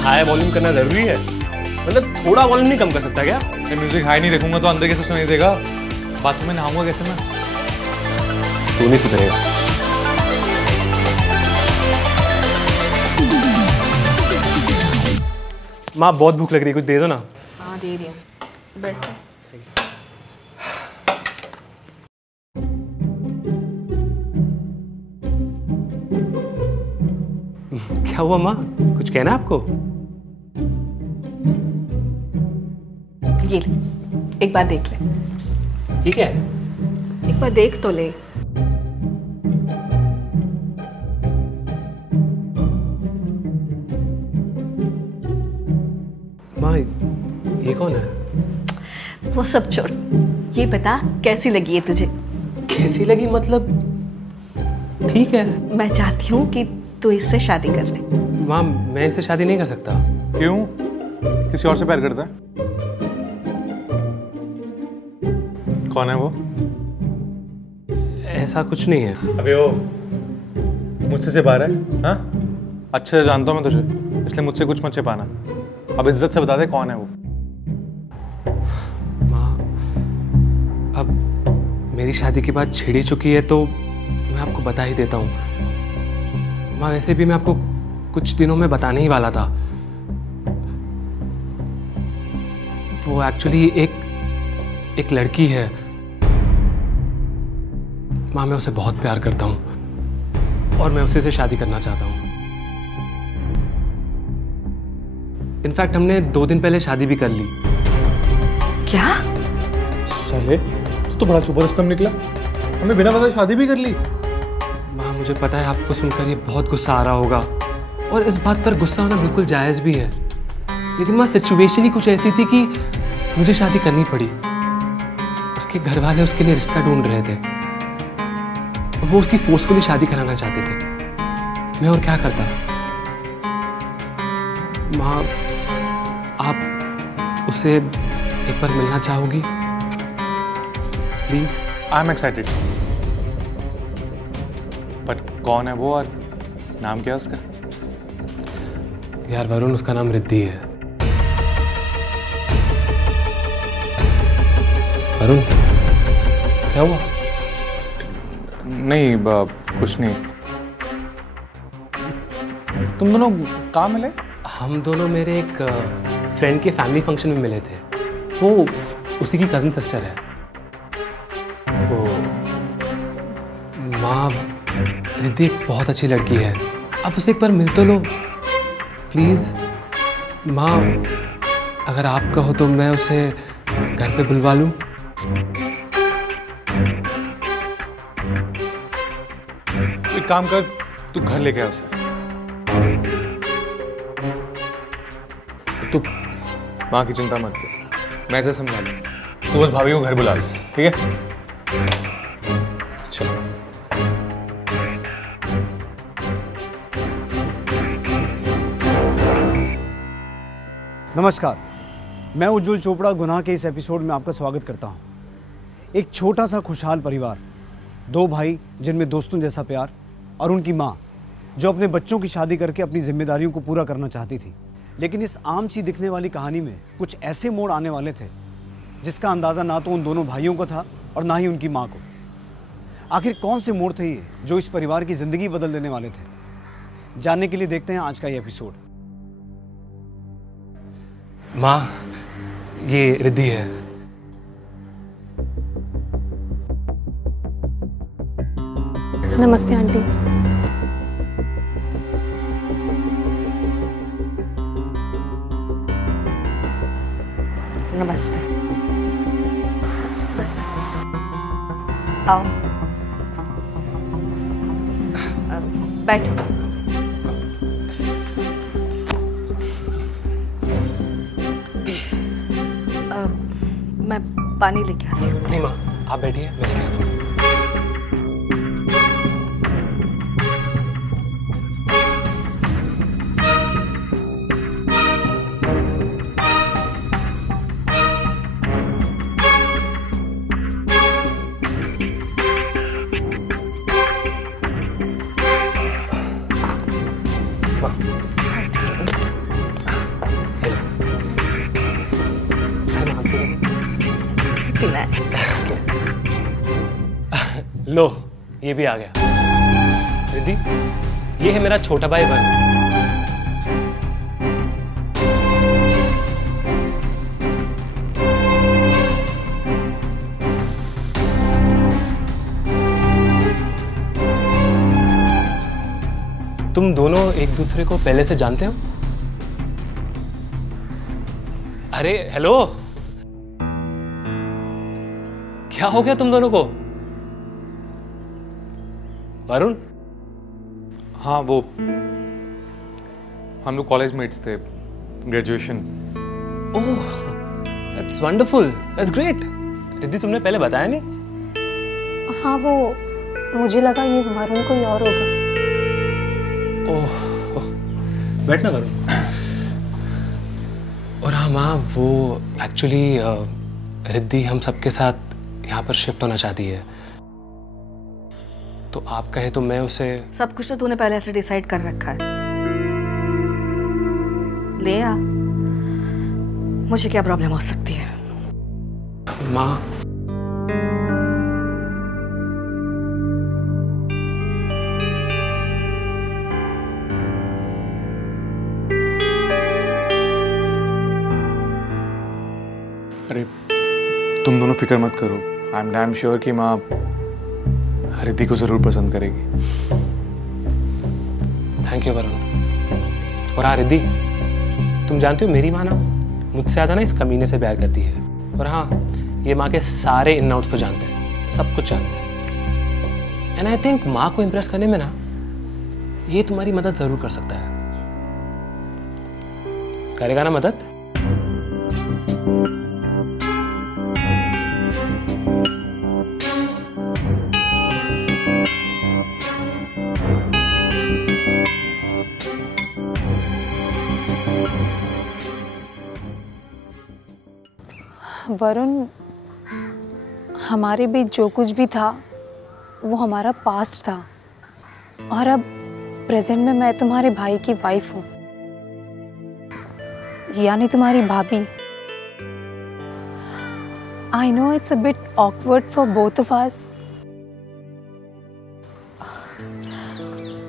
High volume करना जरूरी है? मतलब थोड़ा वॉल्यूम नहीं कम कर सकता क्या? म्यूजिक हाई नहीं रखूंगा तो अंदर कैसे सुनाई देगा? बाथरूम में नहाऊंगा कैसे मैं? तू नहीं सुधरेगा। माँ बहुत भूख लग रही है, कुछ दे दो ना। हाँ दे रही हूँ, बैठो। क्या हुआ माँ, कुछ कहना है आपको? ये ले, एक बार देख ले। ठीक है, एक बार देख तो ले। माँ ये कौन है? वो सब छोड़, ये बता कैसी लगी है तुझे? कैसी लगी मतलब? ठीक है। मैं चाहती हूँ कि तू इससे शादी कर ले। माँ मैं इससे शादी नहीं कर सकता। क्यों? किसी और से प्यार करता है? कौन है वो? ऐसा कुछ नहीं है। अबे ओ, मुझसे छिपा रहा है? हाँ, अच्छे से जानता हूँ मैं तुझे, इसलिए मुझसे कुछ मत छिपाना। अब इज्जत से बता दे कौन है वो। माँ अब मेरी शादी की बात छिड़ी चुकी है तो मैं आपको बता ही देता हूँ। माँ वैसे भी मैं आपको कुछ दिनों में बताने ही वाला था। वो एक्चुअली एक लड़की है। माँ मैं उसे बहुत प्यार करता हूँ और मैं उसी से शादी करना चाहता हूँ। इनफैक्ट हमने 2 दिन पहले शादी भी कर ली। क्या? साले तू तो बड़ा चुपरस्तम निकला, हमें बिना बताए शादी भी कर ली। माँ मुझे पता है आपको सुनकर ये बहुत गुस्सा आ रहा होगा और इस बात पर गुस्सा होना बिल्कुल जायज़ भी है, लेकिन माँ सिचुएशन ही कुछ ऐसी थी कि मुझे शादी करनी पड़ी। उसके घर वाले उसके लिए रिश्ता ढूंढ रहे थे, वो उसकी फोर्सफुली शादी कराना चाहते थे। मैं और क्या करता? माँ आप उससे एक बार मिलना चाहोगी please? I am excited. But कौन है वो और नाम क्या है उसका? यार वरुण, उसका नाम रिद्धि है। वरुण क्या हुआ? नहीं कुछ नहीं। तुम दोनों कहाँ मिले? हम दोनों मेरे एक फ्रेंड के फैमिली फंक्शन में मिले थे। वो उसी की कज़न सिस्टर है। वो माँ रिद्धि एक बहुत अच्छी लड़की है, आप उसे एक बार मिल तो लो प्लीज़। माँ अगर आप कहो तो मैं उसे घर पे बुलवा लूँ। एक काम कर, तू घर लेके आ उसे। तू माँ की चिंता मत कर, मैं इसे समझा लूँ। तू बस भाभी को घर बुला ले, ठीक है? चलो। नमस्कार, मैं उज्जवल चोपड़ा गुनाह के इस एपिसोड में आपका स्वागत करता हूं। एक छोटा सा खुशहाल परिवार, 2 भाई जिनमें दोस्तों जैसा प्यार और उनकी माँ जो अपने बच्चों की शादी करके अपनी जिम्मेदारियों को पूरा करना चाहती थी। लेकिन इस आम सी दिखने वाली कहानी में कुछ ऐसे मोड़ आने वाले थे जिसका अंदाज़ा ना तो उन दोनों भाइयों को था और ना ही उनकी माँ को। आखिर कौन से मोड़ थे ये जो इस परिवार की ज़िंदगी बदल देने वाले थे? जानने के लिए देखते हैं आज का ये एपिसोड। माँ ये रिद्धि है। नमस्ते आंटी। नमस्ते। बस बस आओ, बैठो। मैं पानी लेके आती हूँ। नहीं माँ आप बैठिए, मैं लेके आता हूँ। है। लो, ये भी आ गया। रिद्धि, ये है मेरा छोटा भाई वरुण। तुम दोनों एक दूसरे को पहले से जानते हो? अरे हेलो, क्या हो गया तुम दोनों को? वरुण? हाँ, वो हम लोग कॉलेज मेट्स थे, graduation. Oh, that's wonderful, that's great. Riddhi, तुमने पहले बताया नहीं? हाँ, वो मुझे लगा ये वरुण कोई और होगा। ओह, बैठना वरुण। और हाँ माँ, वो एक्चुअली रिद्धि हम सबके साथ यहाँ पर शिफ्ट होना चाहती है, तो आप कहे तो मैं उसे। सब कुछ तो तूने पहले से डिसाइड कर रखा है। ले आ, मुझे क्या प्रॉब्लम हो सकती है? माँ, अरे तुम दोनों फिक्र मत करो, आई एम डैम श्योर कि माँ रिद्धि को जरूर पसंद करेगी। Thank you Varun. और हाँ रिद्धि, तुम जानते हो मेरी माँ ना मुझसे ज़्यादा ना इस कमीने से प्यार करती है। और हाँ, ये माँ के सारे इन आउट्स को जानते हैं, सब कुछ जानते हैं। एंड आई थिंक माँ को इम्प्रेस करने में ना ये तुम्हारी मदद जरूर कर सकता है। करेगा ना मदद? वरुण, हमारे बीच जो कुछ भी था वो हमारा पास्ट था, और अब प्रेजेंट में मैं तुम्हारे भाई की वाइफ हूँ, यानी तुम्हारी भाभी। I know it's a bit awkward for both of us.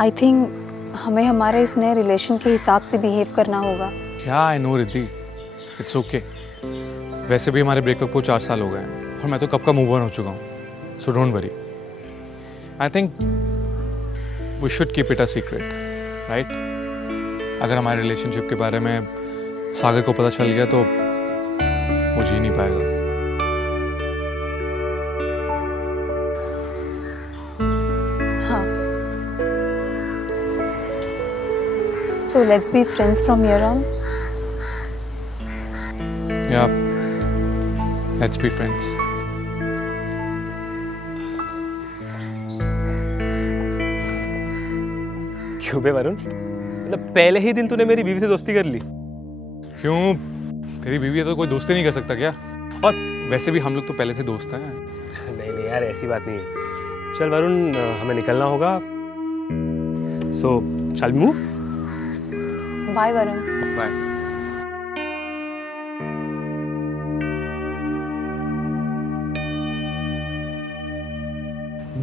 I think हमें हमारे इस नए रिलेशन के हिसाब से बिहेव करना होगा। क्या? I know Riddhi, it's okay. वैसे भी हमारे ब्रेकअप को 4 साल हो गए हैं और मैं तो कब का मूव ऑन हो चुका हूँ, so don't worry. I think we should keep it a secret, right? अगर हमारे रिलेशनशिप के बारे में सागर को पता चल गया तो वो जी नहीं पाएगा। हाँ, so let's be friends from here on. Yeah, let's be friends. क्यों बे वरुण? मतलब पहले ही दिन तूने मेरी बीवी से दोस्ती कर ली? क्यों? तेरी बीवी है तो कोई दोस्ती नहीं कर सकता क्या? और वैसे भी हम लोग तो पहले से दोस्त हैं। नहीं नहीं यार, ऐसी बात नहीं है। चल वरुण, हमें निकलना होगा, so shall we move? Bye Varun. Bye.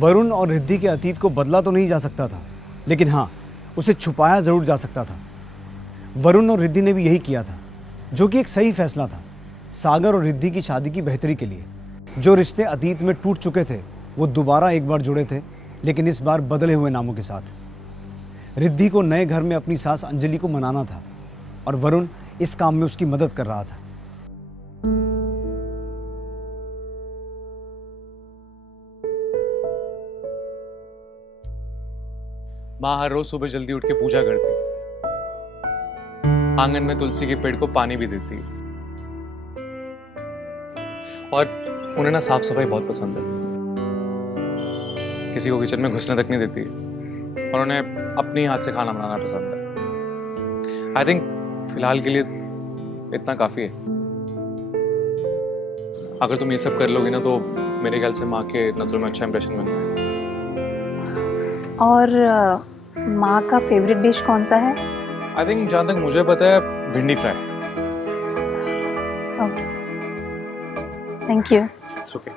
Varun और रिद्धि के अतीत को बदला तो नहीं जा सकता था, लेकिन हाँ, उसे छुपाया जरूर जा सकता था। वरुण और रिद्धि ने भी यही किया था, जो कि एक सही फैसला था सागर और रिद्धि की शादी की बेहतरी के लिए। जो रिश्ते अतीत में टूट चुके थे वो दोबारा एक बार जुड़े थे, लेकिन इस बार बदले हुए नामों के साथ। रिद्धि को नए घर में अपनी सास अंजलि को मनाना था और वरुण इस काम में उसकी मदद कर रहा था। माँ हर रोज सुबह जल्दी उठ के पूजा करती, आंगन में तुलसी के पेड़ को पानी भी देती, और उन्हें ना साफ सफाई बहुत पसंद है। किसी को किचन में घुसने तक नहीं देती और उन्हें अपनी हाथ से खाना बनाना पसंद है। आई थिंक फिलहाल के लिए इतना काफी है। अगर तुम ये सब कर लोगी ना तो मेरे ख्याल से माँ के नजरों में अच्छा इंप्रेशन बनना है। और माँ का फेवरेट डिश कौन सा है? आई थिंक जहाँ तक मुझे पता है भिंडी fry. Okay, thank you. It's okay.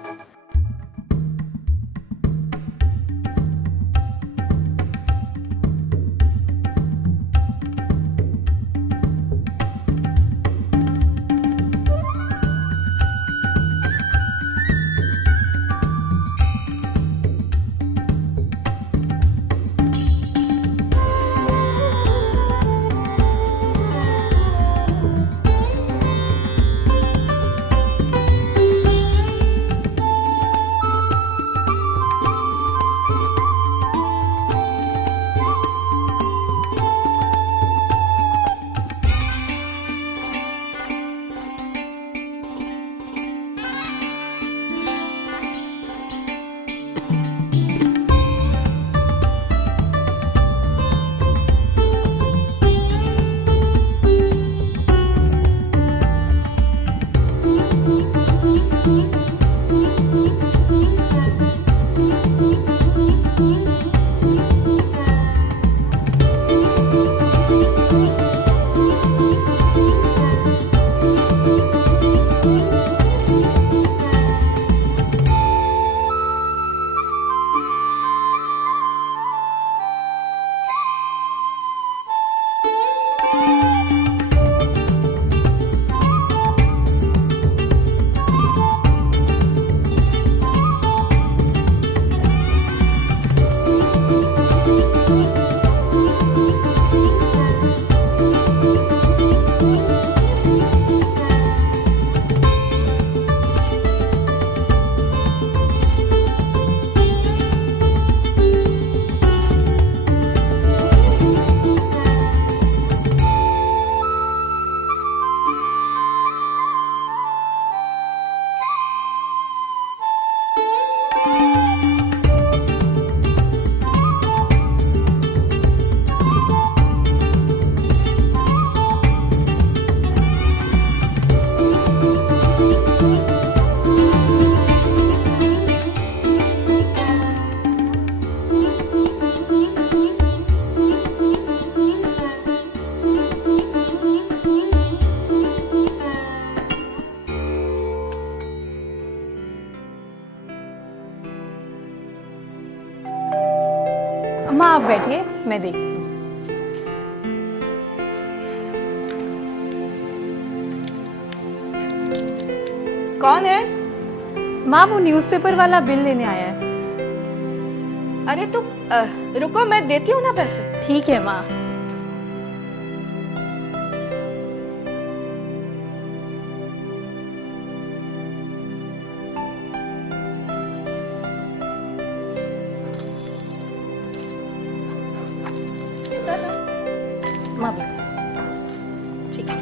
अम्मा आप बैठिए, मैं देखती हूँ। कौन है? माँ वो न्यूज़पेपर वाला बिल लेने आया है। अरे तुम रुको, मैं देती हूँ ना पैसे। ठीक है माँ। माँ ठीक है।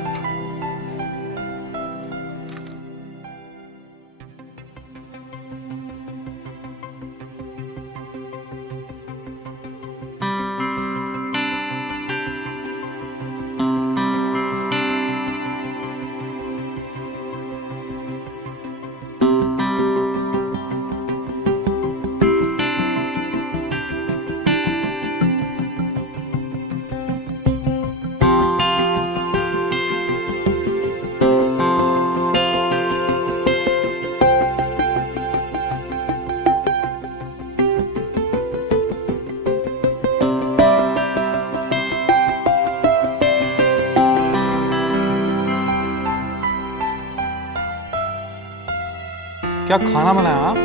क्या खाना बनाया आप?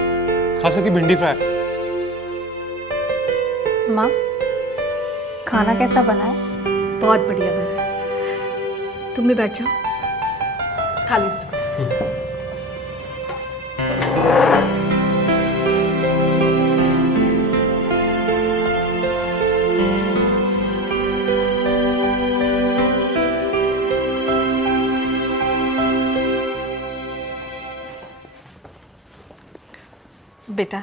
खास करके भिंडी फ्राई। माँ खाना कैसा बना है? बहुत बढ़िया बना है। तुम भी बैठ जाओ, खा लीजिए। बेटा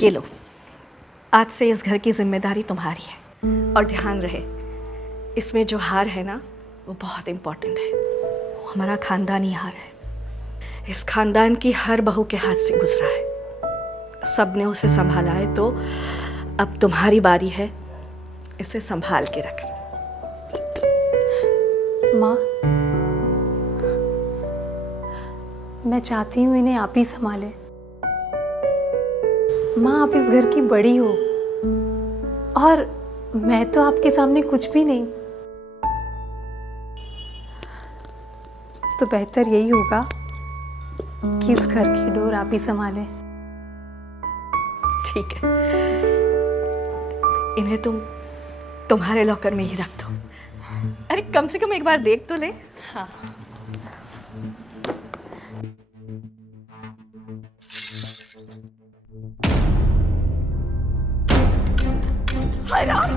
ये लो, आज से इस घर की जिम्मेदारी तुम्हारी है। और ध्यान रहे, इसमें जो हार है ना वो बहुत इम्पोर्टेंट है। वो हमारा खानदानी हार है। इस खानदान की हर बहू के हाथ से गुजरा है। सबने उसे संभाला है, तो अब तुम्हारी बारी है इसे संभाल के रखना। माँ मैं चाहती हूँ इन्हें आप ही संभाले। माँ, आप इस घर की बड़ी हो और मैं तो आपके सामने कुछ भी नहीं, तो बेहतर यही होगा कि इस घर की डोर आप ही संभालें। ठीक है, इन्हें तुम तुम्हारे लॉकर में ही रख दो। अरे कम से कम एक बार देख तो ले। हाँ, हाय राम,